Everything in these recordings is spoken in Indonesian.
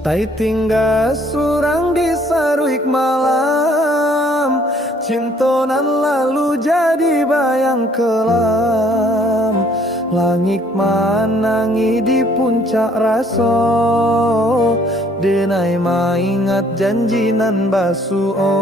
Tai tinggal surang di saruik malam, cintonan lalu jadi bayang kelam. Langit manangi di puncak raso, denai maingat janjinan basuo.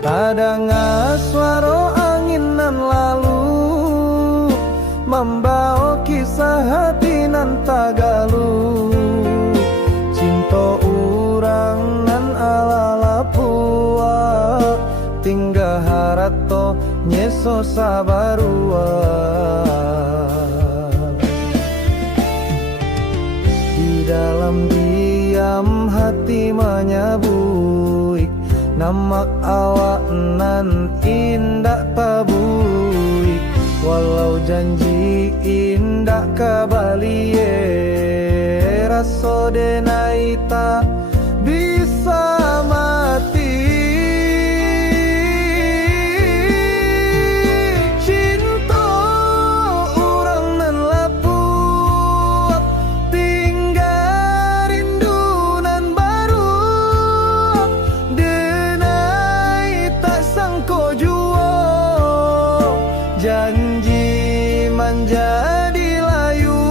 Kadang suara anginan lalu, membawa kisah hati nan tagalu. Cinta urang nan ala pua, tinggal harato nyeso sabarua. Di dalam diam hati menyabuik, namak awak nan indah tabuik. Walau janji indah kabalie, raso denai tak bisa mati. Cinta orang nan lapuk, tinggal rindu nan baru. Denai tak sangko jua, janji menjadi layu.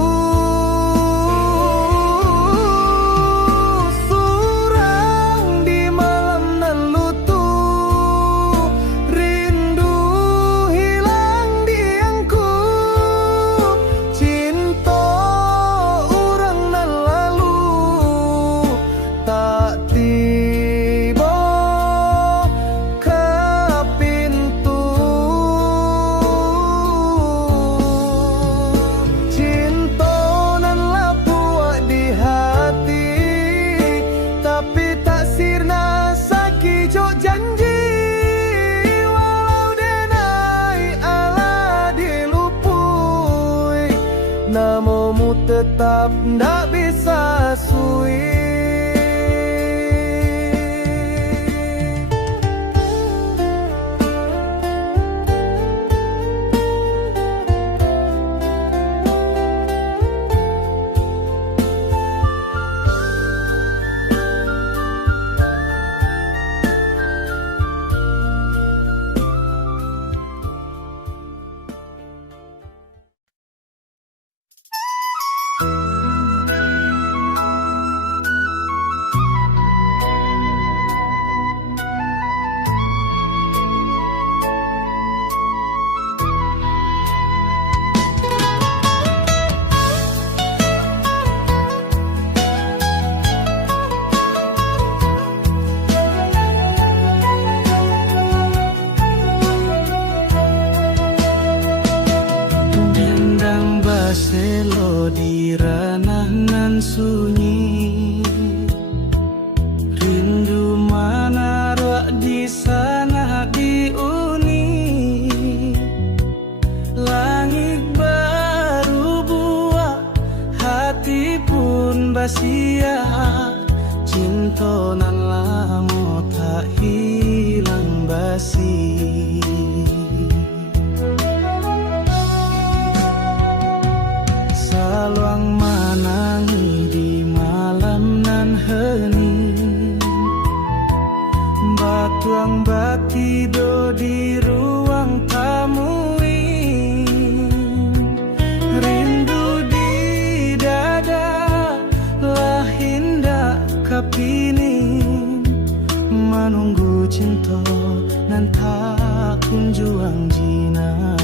Surang di malam nan lutu, rindu hilang diangku. Cinta orang nan lalu tak tiba ke pintu. Cinta nan lapuak di hati, tapi tak sirna saki jok janji. Walau denai ala dilupui, namomu tetap ndak bisa sui. Dendang baselo di ranah nan sunyi, rindu manarak di sana diuni. Langit baru buah, hati pun basia. Cinta nan lamo tak hilang basi. Saluang manangi di malam nan hening, batuang batido di ruang tamuin. Rindu di dada lah hindak kapini, menunggu cinta nan tak kunjuang jinak.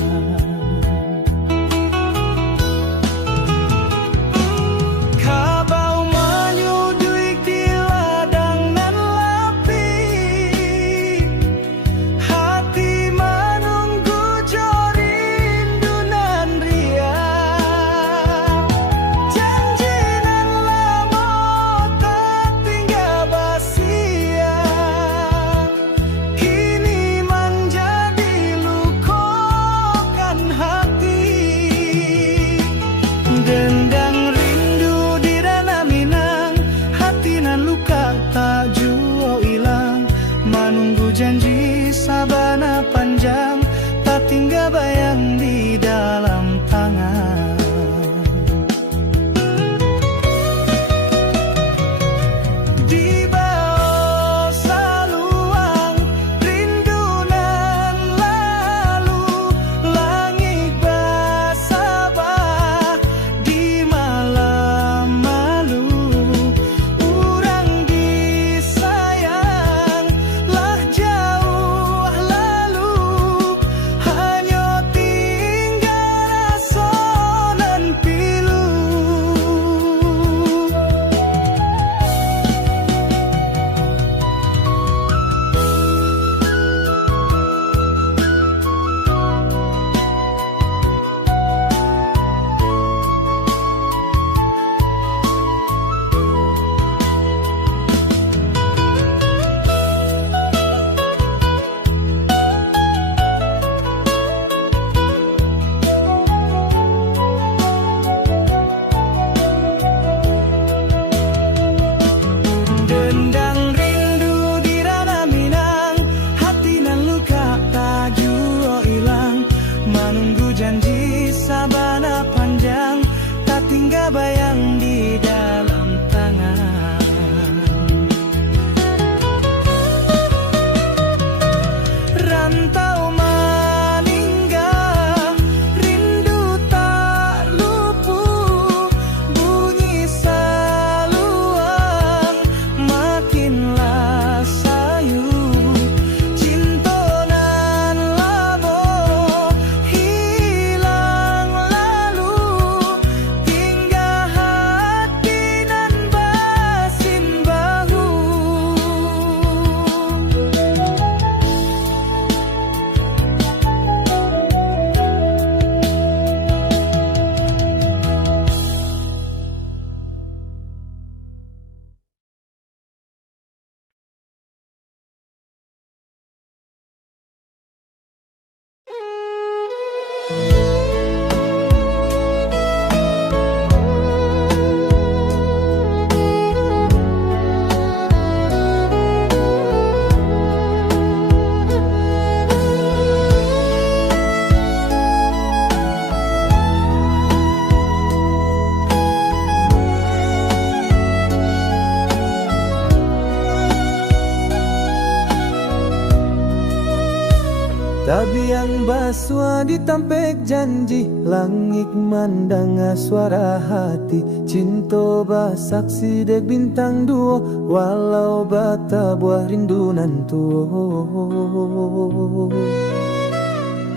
Tabiang basua ditampek janji, langit mandanga suara hati. Cinta basaksi dek bintang duo, walau bata buah rindu nantuo.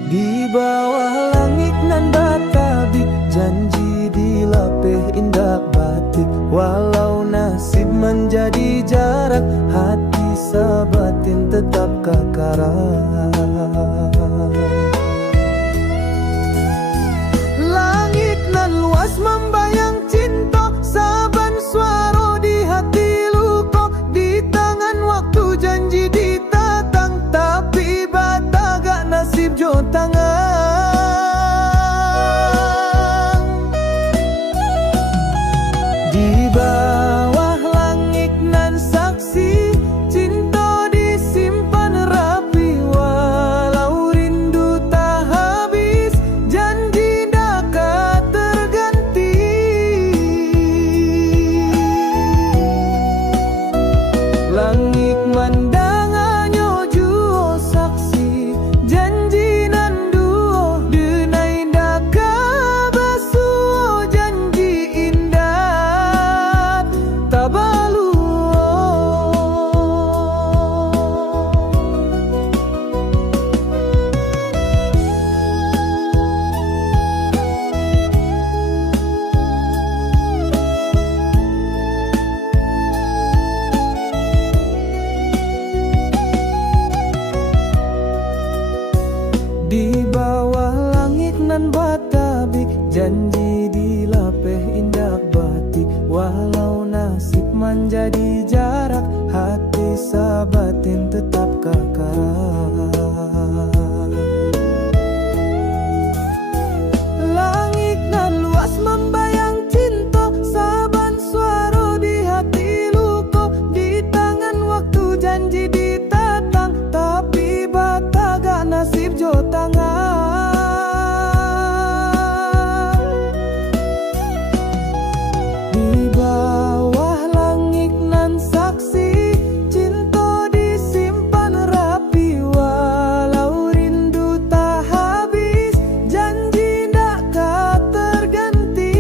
Di bawah langit nan batabi, janji dilapeh indah batik. Walau nasib menjadi jarak, hati sabatin tetap kekarat. Langit nan luas membayang cinta, saban suara di hati luko. Di tangan waktu janji ditatang, tapi bata gak nasib jo tangan. Di bawah langit nan saksi, cinta disimpan rapi. Walau rindu tak habis, janji dapat terganti. Langit mandang anyo juo saksi, janji nan duo. Denai daka basuo, janji indah tabaluo. Di bawah langit nan batabi, janji dilapeh indah batik. Walau nasib menjadi jarak, hati sabatin tetap kekarat. Langit nan luas membayang cinta, saban suara di hati luko. Di tangan waktu janji ditatang, tapi bata gak nasib jo tangan. Di bawah langit nan saksi, cinta disimpan rapi. Walau rindu tak habis, janji dapat terganti.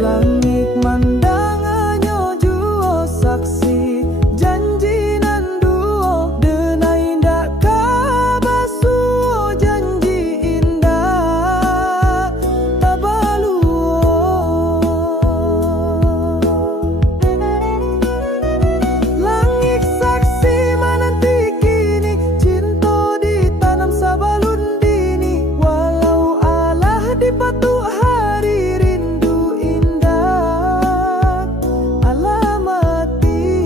Langit mandang anyo juo saksi, janji nan duo. Denai dak kabasuo, janji indah tabaluo. Langit saksi menanti kini, cinta ditanam sabalun dini. Walau alah dipatuk hari, rindu indah alamati.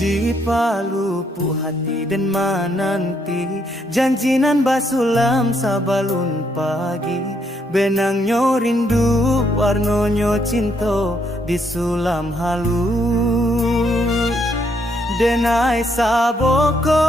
Jipa lupu hati dan menanti, janjinan basulam sabalun pagi. Benangnya rindu, warnanya cinta disulam halus. Denai saboko